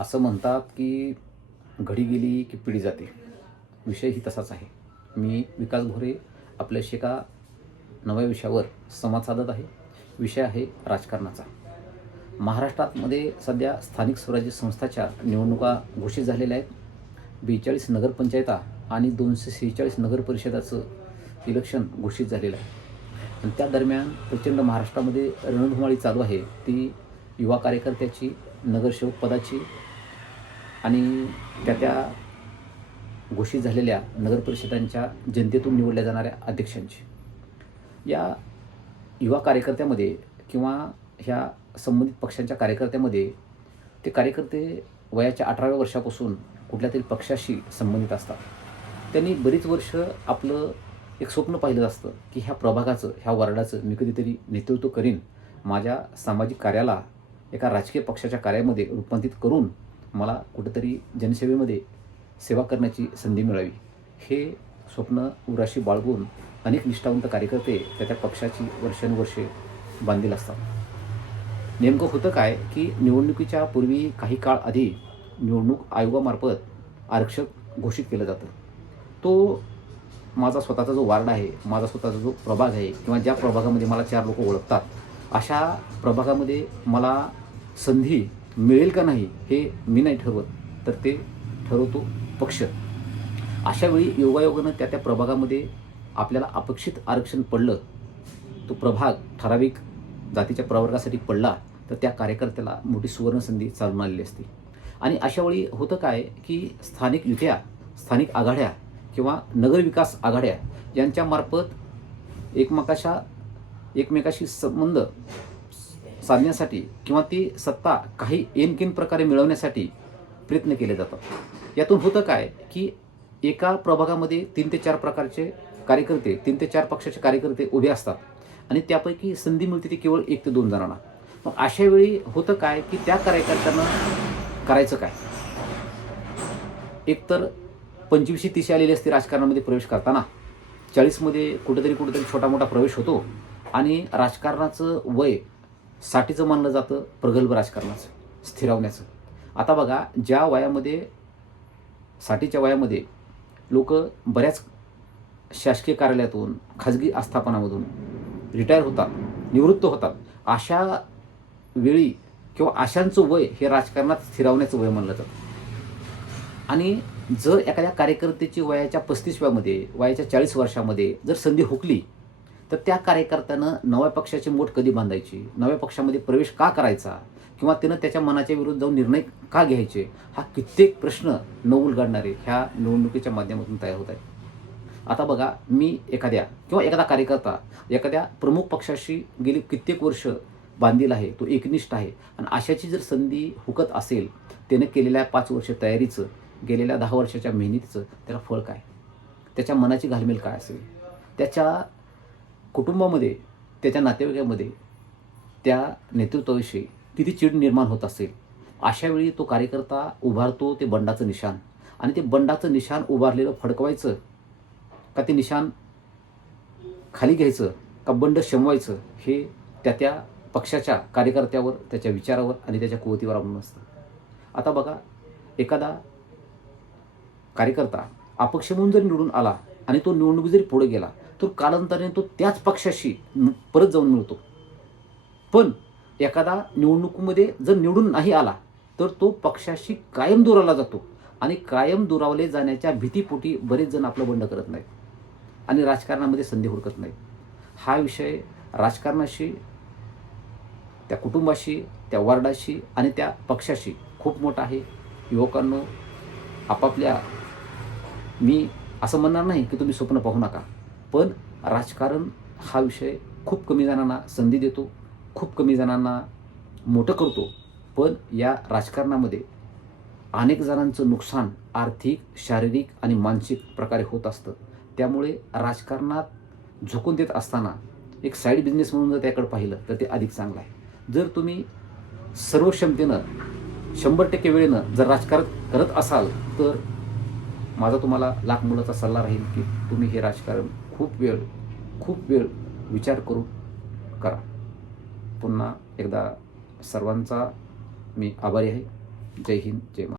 असं म्हणतात की घडी गेली की पिढी जाते. विषयही तसाच आहे. मी विकास भोरे आपल्याशी एका नव्या विषयावर संवाद साधत आहे. विषय आहे राजकारणाचा. महाराष्ट्रामध्ये सध्या स्थानिक स्वराज्य संस्थाच्या निवडणुका घोषित झालेल्या आहेत. बेचाळीस नगरपंचायता आणि दोनशे सेहेचाळीस नगरपरिषदाचं इलेक्शन घोषित झालेलं आहे. आणि त्या दरम्यान प्रचंड महाराष्ट्रामध्ये रणधुमाळी चालू आहे. ती युवा कार्यकर्त्याची नगरसेवक पदाची आणि त्या त्या घोषित झालेल्या नगरपरिषदांच्या जनतेतून निवडल्या जाणाऱ्या अध्यक्षांची. या युवा कार्यकर्त्यामध्ये किंवा ह्या संबंधित पक्षांच्या कार्यकर्त्यामध्ये ते कार्यकर्ते वयाच्या अठराव्या वर्षापासून कुठल्या तरी पक्षाशी संबंधित असतात. त्यांनी बरीच वर्ष आपलं एक स्वप्न पाहिलं असतं की ह्या प्रभागाचं ह्या वार्डाचं मी कधीतरी नेतृत्व करीन. माझ्या सामाजिक कार्याला एका राजकीय पक्षाच्या कार्यामध्ये रूपांतरित करून मला कुठंतरी जनसेवेमध्ये सेवा करण्याची संधी मिळावी. हे स्वप्न उराशी बाळगून अनेक निष्ठावंत कार्यकर्ते त्या त्या पक्षाची वर्षानुवर्षे बांधील असतात. नेमकं होतं काय की निवडणुकीच्या पूर्वी काही काळ आधी निवडणूक आयोगामार्फत आरक्षक घोषित केलं जातं. तो माझा स्वतःचा जो वार्ड आहे माझा स्वतःचा जो प्रभाग आहे किंवा ज्या प्रभागामध्ये मला चार लोक ओळखतात अशा प्रभागामध्ये मला संधी मिळेल का नाही हे मी नाही ठरवत. तर ते ठरवतो पक्ष. अशावेळी योगायोगानं त्या त्या प्रभागामध्ये आपल्याला अपेक्षित आरक्षण पडलं तो प्रभाग ठराविक जातीच्या प्रवर्गासाठी पडला तर त्या कार्यकर्त्याला मोठी सुवर्णसंधी चालून आलेली असते. आणि अशावेळी होतं काय की स्थानिक युत्या स्थानिक आघाड्या किंवा नगरविकास आघाड्या यांच्यामार्फत एकमेकाशा एकमेकाशी संबंध साधण्यासाठी किंवा ती सत्ता काही एनकेन प्रकारे मिळवण्यासाठी प्रयत्न केले जातात. यातून होतं काय की एका प्रभागामध्ये तीन ते चार प्रकारचे कार्यकर्ते तीन ते चार पक्षाचे कार्यकर्ते उभे असतात आणि त्यापैकी संधी मिळते ती केवळ एक ते दोन जणांना. मग अशा वेळी होतं काय की त्या कार्यकर्त्यांना करायचं काय? एकतर पंचवीसशे तीसशे आलेली असते राजकारणामध्ये प्रवेश करताना. चाळीसमध्ये कुठेतरी कुठेतरी छोटा मोठा प्रवेश होतो आणि राजकारणाचं वय साठीचं मानलं जातं प्रगल्भ राजकारणाचं स्थिरावण्याचं. आता बघा ज्या वयामध्ये साठीच्या वयामध्ये लोक बऱ्याच शासकीय कार्यालयातून खाजगी आस्थापनामधून रिटायर होतात निवृत्त होतात. अशा वेळी किंवा अशांचं वय हे राजकारणात स्थिरावण्याचं वय मानलं जातं. आणि जर एखाद्या कार्यकर्त्याची वयाच्या पस्तीसव्यामध्ये वयाच्या चाळीस वर्षामध्ये जर संधी हुकली तर त्या कार्यकर्त्यानं नव्या पक्षाची मोठ कधी बांधायची? नव्या पक्षामध्ये प्रवेश का करायचा? किंवा त्यानं त्याच्या मनाच्या विरुद्ध जाऊन निर्णय का घ्यायचे? हा कित्येक प्रश्न न उलगाडणारे ह्या निवडणुकीच्या माध्यमातून तयार होत आहे आता बघा मी एखाद्या किंवा एखादा कार्यकर्ता एखाद्या प्रमुख पक्षाशी गेली कित्येक वर्ष बांधील आहे तो एकनिष्ठ आहे आणि अशाची जर संधी हुकत असेल त्यानं केलेल्या पाच वर्ष तयारीचं गेलेल्या दहा वर्षाच्या मेहनतीचं त्याला फळ काय? त्याच्या मनाची घालमेल काय असेल? त्याच्या कुटुंबामध्ये त्याच्या नातेवाईकामध्ये त्या नेतृत्वाविषयी किती चीड निर्माण होत असेल अशावेळी तो कार्यकर्ता उभारतो ते बंडाचं निशाण. आणि ते बंडाचं निशाण उभारलेलं फडकवायचं का ते निशाण खाली घ्यायचं का बंड शमवायचं हे त्या त्या पक्षाच्या कार्यकर्त्यावर त्याच्या विचारावर आणि त्याच्या कुवतीवर अवलंबून असतं. आता बघा एखादा कार्यकर्ता अपक्ष म्हणून जरी निवडून आला आणि तो निवडणूक जरी पुढे गेला तर कालांतराने तो त्याच पक्षाशी परत जाऊन मिळतो. पण एखादा निवडणुकीमध्ये जर निवडून नाही आला तर तो पक्षाशी कायम दुरावला जातो आणि कायम दुरावले जाण्याच्या भीतीपोटी बरेच जण आपलं बंड करत नाहीत आणि राजकारणामध्ये संधी हुडकत नाही हा विषय राजकारणाशी त्या कुटुंबाशी त्या वार्डाशी आणि त्या पक्षाशी खूप मोठा आहे. युवकांनो आपापल्या मी असं म्हणणार नाही की तुम्ही स्वप्न पाहू नका. पण राजकारण हा विषय खूप कमी जणांना संधी देतो खूप कमी जणांना मोठं करतो. पण या राजकारणामध्ये अनेक जणांचं नुकसान आर्थिक शारीरिक आणि मानसिक प्रकारे होत असतं. त्यामुळे राजकारणात झोकून देत असताना एक साईड बिझनेस म्हणून जर त्याकडे पाहिलं तर ते अधिक चांगलं आहे. जर तुम्ही सर्व क्षमतेनं शंभर टक्के वेळेनं जर राजकारण करत असाल तर माझा तुम्हाला लाख मुलाचा सल्ला राहील की तुम्ही हे राजकारण खूप वेळ खूप वेळ विचार करून करा. पुन्हा एकदा सर्वांचा मी आभारी आहे. जय हिंद जय महाराष्ट्र